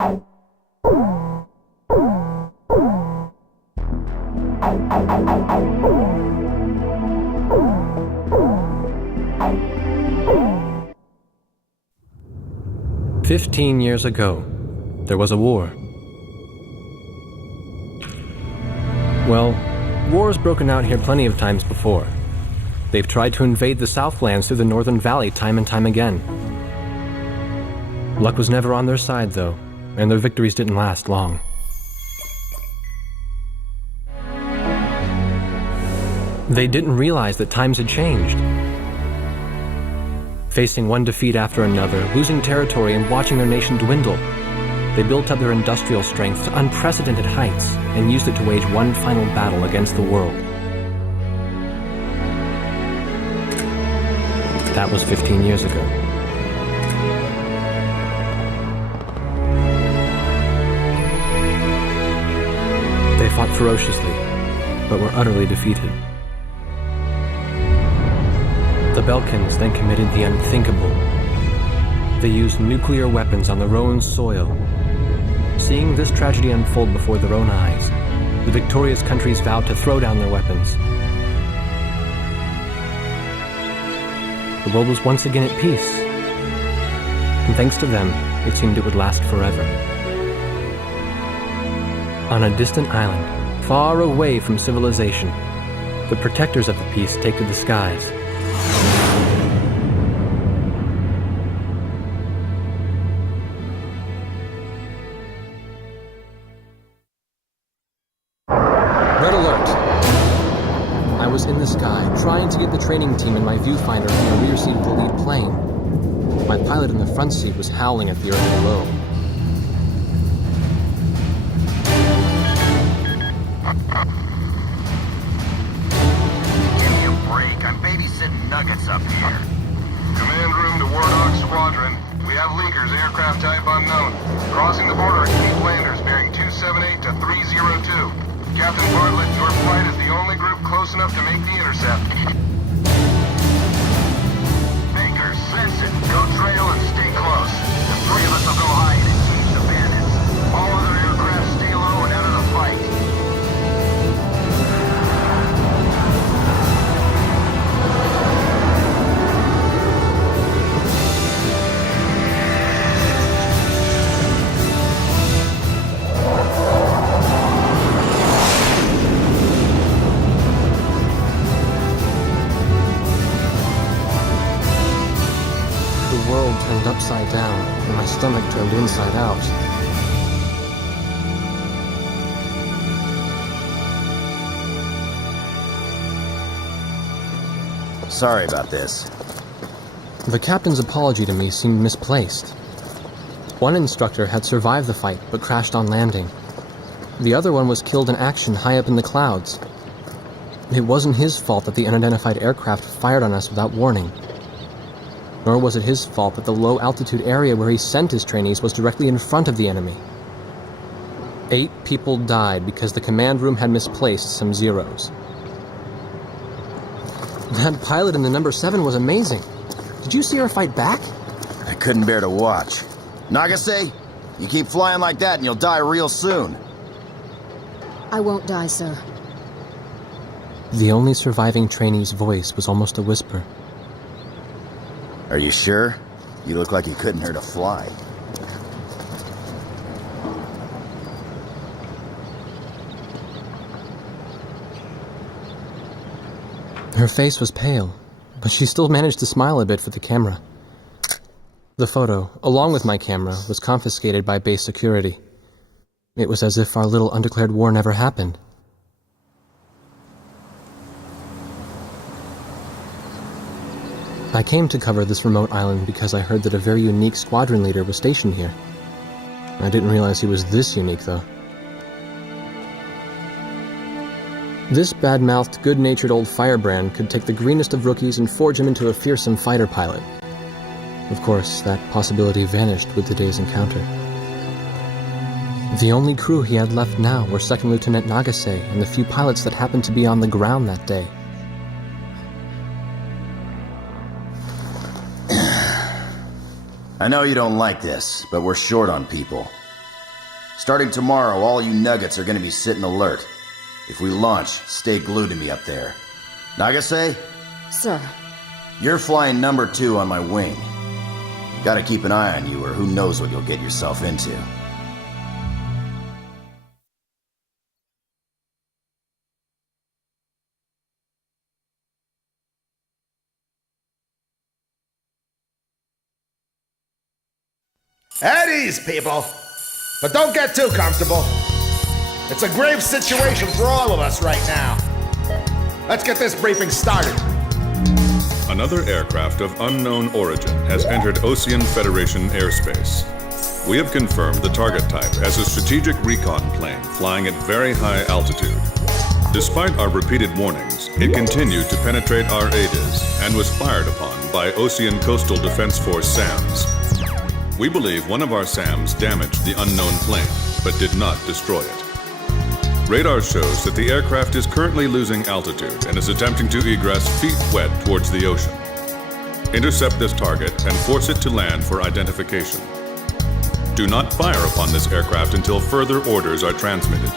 "15 years ago, there was a war. Well, war's broken out here plenty of times before. They've tried to invade the Southlands through the Northern Valley time and time again. Luck was never on their side, though, and their victories didn't last long. They didn't realize that times had changed. Facing one defeat after another, losing territory and watching their nation dwindle, they built up their industrial strength to unprecedented heights and used it to wage one final battle against the world. That was 15 years ago. They fought ferociously, but were utterly defeated. The Belkans then committed the unthinkable. They used nuclear weapons on their own soil. Seeing this tragedy unfold before their own eyes, the victorious countries vowed to throw down their weapons. The world was once again at peace, and thanks to them, it seemed it would last forever. On a distant island, far away from civilization, the protectors of the peace take to the skies. Red alert! I was in the sky, trying to get the training team in my viewfinder from the rear seat of the lead plane. My pilot in the front seat was howling at the earth below. Give me a break. I'm babysitting nuggets up here. Command room to War Dog Squadron. We have leakers, aircraft type unknown. Crossing the border at Cape Landers, bearing 278 to 302. Captain Bartlett, your flight is the only group close enough to make the intercept. Baker, sense it. Go trail and stay close. The three of us will go hide and teach the bandits. All other aircraft stay low and out of the fight. The world turned upside down, and my stomach turned inside out. Sorry about this. The captain's apology to me seemed misplaced. One instructor had survived the fight, but crashed on landing. The other one was killed in action high up in the clouds. It wasn't his fault that the unidentified aircraft fired on us without warning. Nor was it his fault that the low-altitude area where he sent his trainees was directly in front of the enemy. 8 people died because the command room had misplaced some zeros. That pilot in the number 7 was amazing. Did you see her fight back? I couldn't bear to watch. Nagase, you keep flying like that and you'll die real soon. I won't die, sir. The only surviving trainee's voice was almost a whisper. Are you sure? You look like you couldn't hurt a fly. Her face was pale, but she still managed to smile a bit for the camera. The photo, along with my camera, was confiscated by base security. It was as if our little undeclared war never happened. I came to cover this remote island because I heard that a very unique squadron leader was stationed here. I didn't realize he was this unique, though. This bad-mouthed, good-natured old firebrand could take the greenest of rookies and forge him into a fearsome fighter pilot. Of course, that possibility vanished with today's encounter. The only crew he had left now were Second Lieutenant Nagase and the few pilots that happened to be on the ground that day. I know you don't like this, but we're short on people. Starting tomorrow, all you nuggets are gonna be sitting alert. If we launch, stay glued to me up there. Nagase, Sir, you're flying number 2 on my wing. Gotta keep an eye on you, or who knows what you'll get yourself into. At ease, people. But don't get too comfortable. It's a grave situation for all of us right now. Let's get this briefing started. Another aircraft of unknown origin has entered Ocean Federation airspace. We have confirmed the target type as a strategic recon plane flying at very high altitude. Despite our repeated warnings, it continued to penetrate our ADIS and was fired upon by Ocean Coastal Defense Force SAMs. We believe one of our SAMs damaged the unknown plane, but did not destroy it. Radar shows that the aircraft is currently losing altitude and is attempting to egress feet wet towards the ocean. Intercept this target and force it to land for identification. Do not fire upon this aircraft until further orders are transmitted.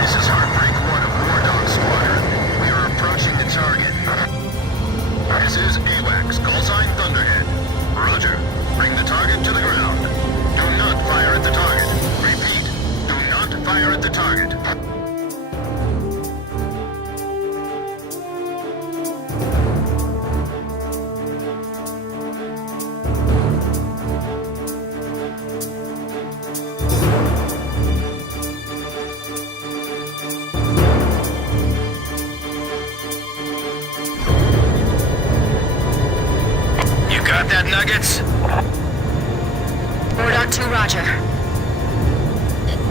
This is Heartbreak 1 of War Dog Squadron. We are approaching the target. This is AWACS, call sign Thunderhead. Roger. Bring the target to the ground. Do not fire at the target. Repeat, do not fire at the target. You got that, Nuggets? War Dog 2, roger.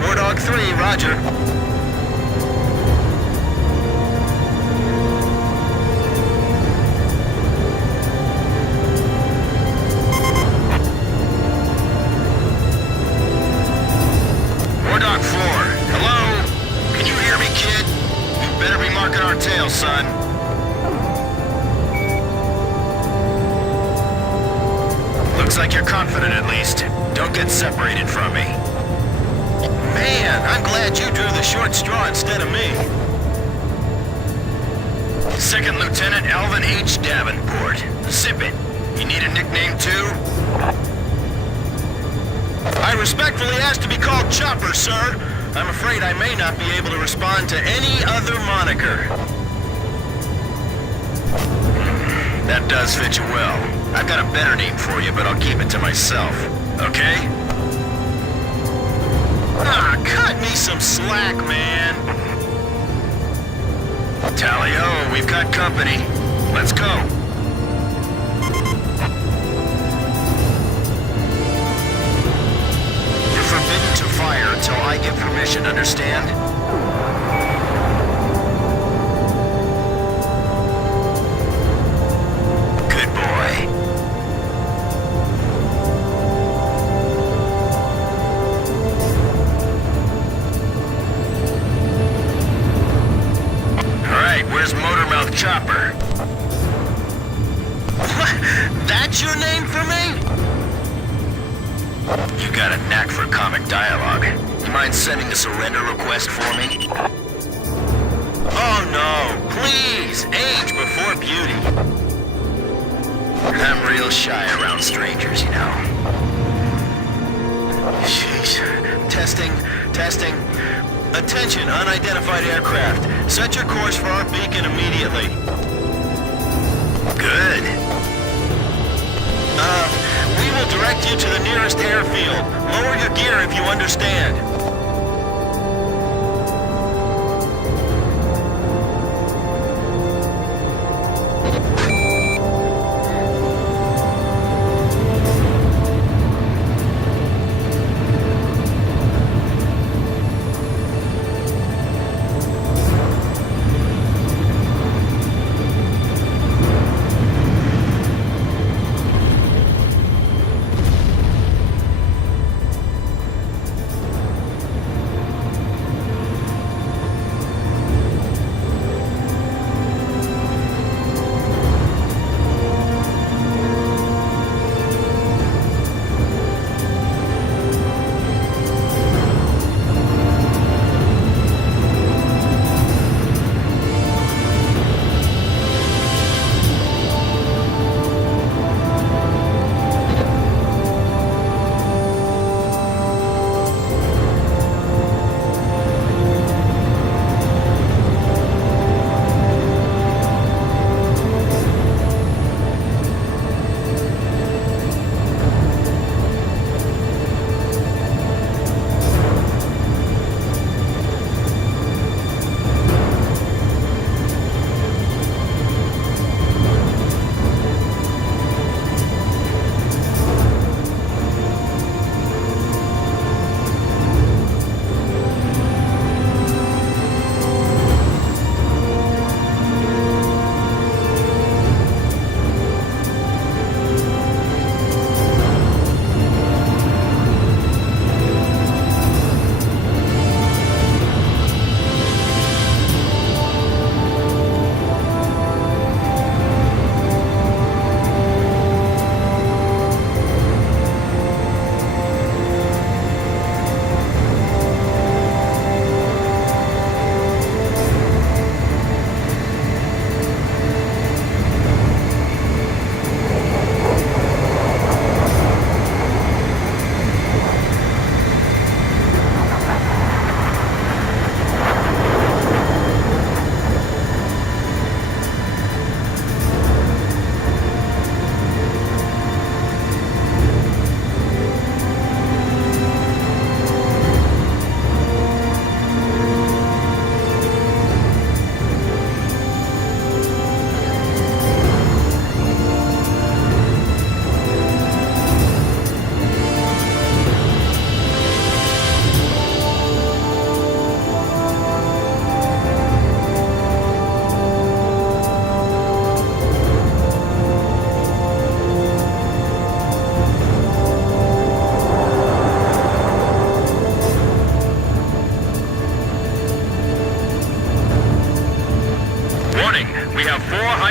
War Dog 3, roger. War Dog 4, hello? Can you hear me, kid? You better be marking our tail, son. Looks like you're confident, at least. Don't get separated from me. Man, I'm glad you drew the short straw instead of me. Second Lieutenant Alvin H. Davenport. Zip it. You need a nickname, too? I respectfully ask to be called Chopper, sir. I'm afraid I may not be able to respond to any other moniker. That does fit you well. I've got a better name for you, but I'll keep it to myself. Okay? Ah, cut me some slack, man. Tally-ho, we've got company. Let's go. You're forbidden to fire until I give permission, understand? Good boy. Where's Motormouth Chopper? That's your name for me? You got a knack for comic dialogue. You mind sending a surrender request for me? Oh no, please, age before beauty. I'm real shy around strangers, you know. Sheesh. Testing. Attention, unidentified aircraft. Set your course for our beacon immediately. Good. We will direct you to the nearest airfield. Lower your gear if you understand.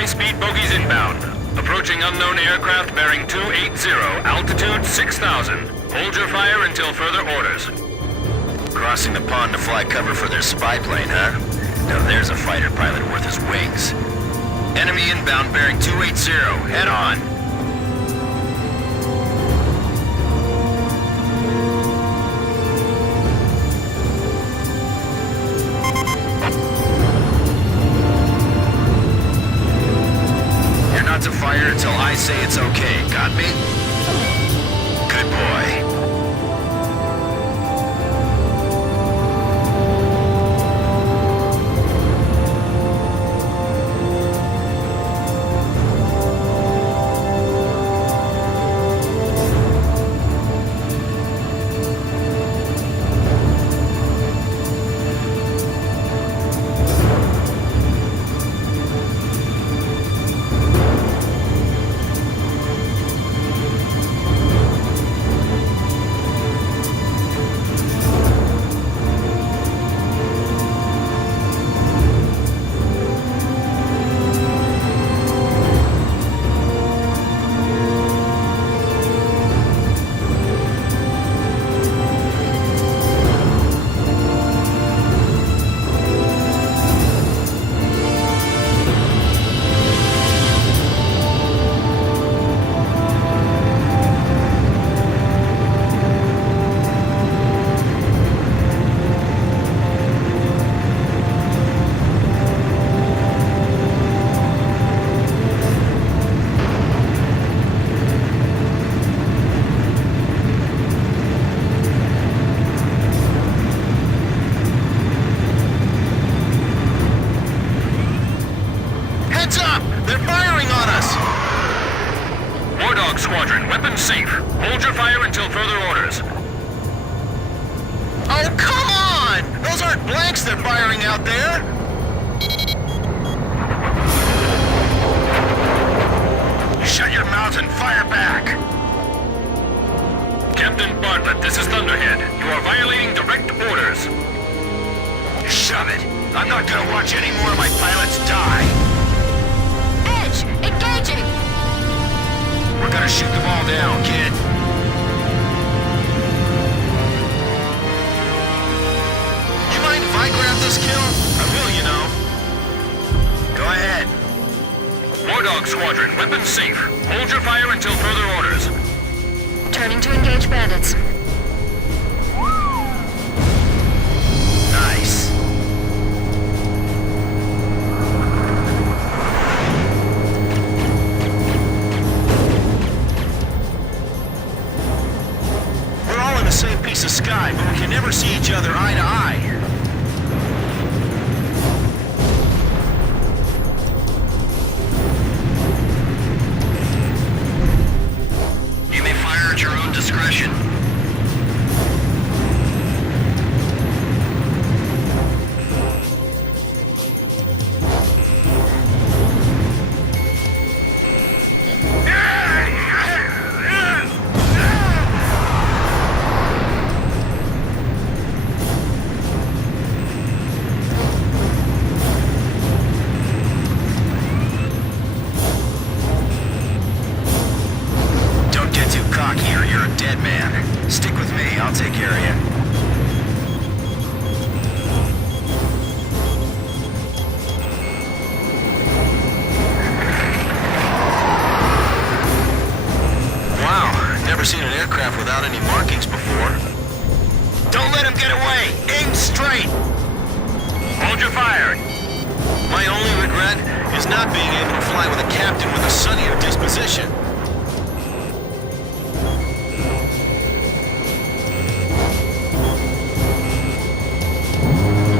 high-speed bogies inbound. Approaching unknown aircraft bearing 280, altitude 6,000. Hold your fire until further orders. Crossing the pond to fly cover for their spy plane, huh? Now there's a fighter pilot worth his wings. Enemy inbound bearing 280. Head on. You're not to fire until I say it's okay. Got me? Good boy. Squadron, weapons safe. Hold your fire until further orders. Oh, come on! Those aren't blanks they're firing out there! Shut your mouth and fire back! Captain Bartlett, this is Thunderhead. You are violating direct orders. Shove it! I'm not gonna watch any more of my pilots die! Edge, engaging! We're gonna shoot them all down, kid. You mind if I grab this kill? I will, you know. Go ahead. War Dog Squadron, weapons safe. Hold your fire until further orders. Turning to engage bandits. Nice. Same piece of sky, but we can never see each other eye to eye. You may fire at your own discretion. Stick with me, I'll take care of you. Wow, never seen an aircraft without any markings before. Don't let him get away! Aim straight! Hold your fire! My only regret is not being able to fly with a captain with a sunnier disposition.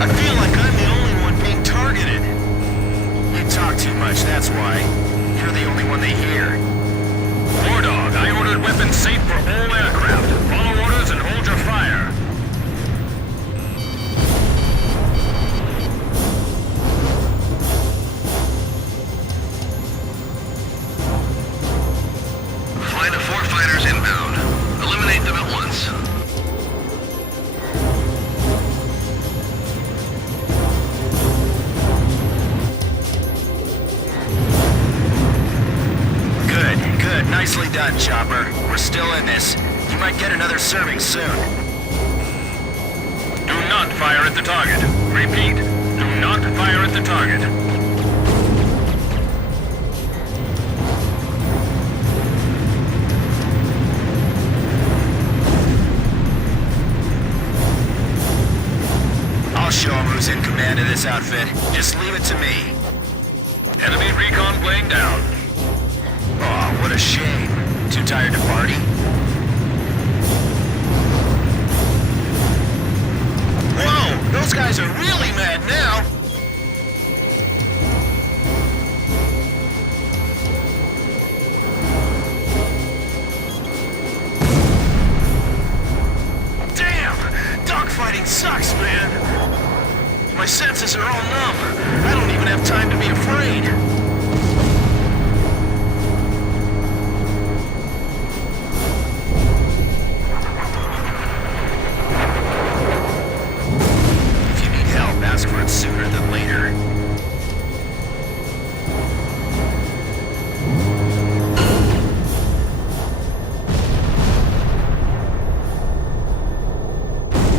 I feel like I'm the only one being targeted. You talk too much, that's why. You're the only one they hear. War Dog, I ordered weapons safe for all aircraft. Follow orders and hold your fire. Flight of 4 fighters inbound. Eliminate them at once. done, Chopper. We're still in this. You might get another serving soon. Do not fire at the target. Repeat, do not fire at the target. I'll show him who's in command of this outfit. Just leave it to me. Enemy recon plane down. Oh, what a shame. Too tired to party? Whoa! Those guys are really mad now! Damn! Dogfighting sucks, man! My senses are all numb. I don't even have time to be afraid. If you need help, ask for it sooner than later.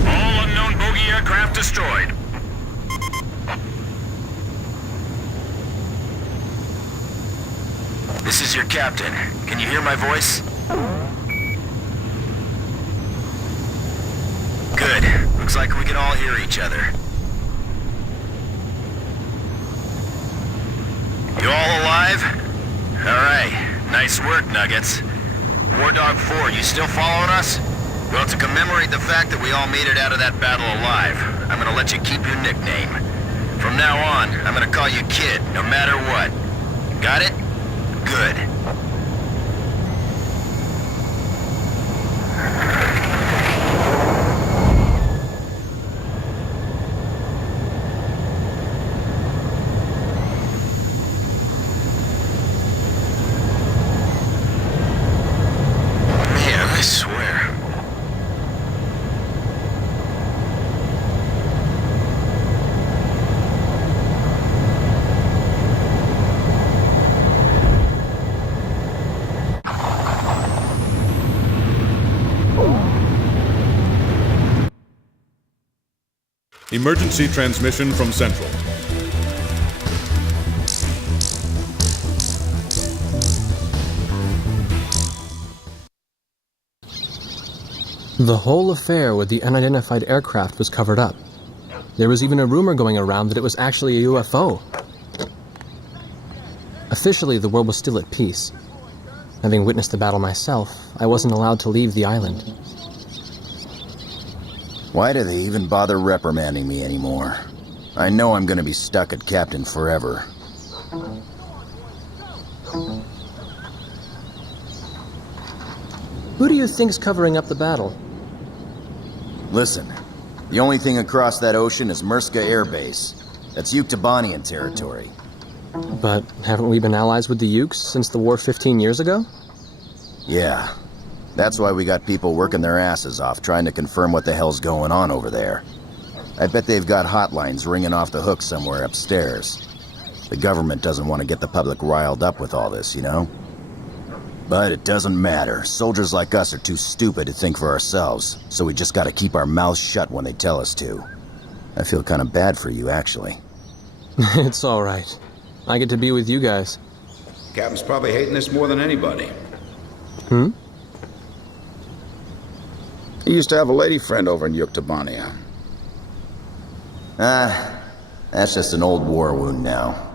All unknown bogey aircraft destroyed. This is your captain. Can you hear my voice? Good. Looks like we can all hear each other. You all alive? Alright. Nice work, Nuggets. War Dog 4, you still following us? Well, to commemorate the fact that we all made it out of that battle alive, I'm gonna let you keep your nickname. From now on, I'm gonna call you Kid, no matter what. Got it? Good. Man, I swear. Emergency transmission from Central. The whole affair with the unidentified aircraft was covered up. There was even a rumor going around that it was actually a UFO. Officially, the world was still at peace. Having witnessed the battle myself, I wasn't allowed to leave the island. Why do they even bother reprimanding me anymore? I know I'm gonna be stuck at Captain forever. Who do you think's covering up the battle? Listen, the only thing across that ocean is Murska Air Base. That's Yuktobanian territory. But haven't we been allies with the Ukes since the war 15 years ago? Yeah. That's why we got people working their asses off trying to confirm what the hell's going on over there. I bet they've got hotlines ringing off the hook somewhere upstairs. The government doesn't want to get the public riled up with all this, you know? But it doesn't matter. Soldiers like us are too stupid to think for ourselves, so we just gotta keep our mouths shut when they tell us to. I feel kind of bad for you, actually. It's all right. I get to be with you guys. Captain's probably hating this more than anybody. He used to have a lady friend over in Yuktobania. That's just an old war wound now.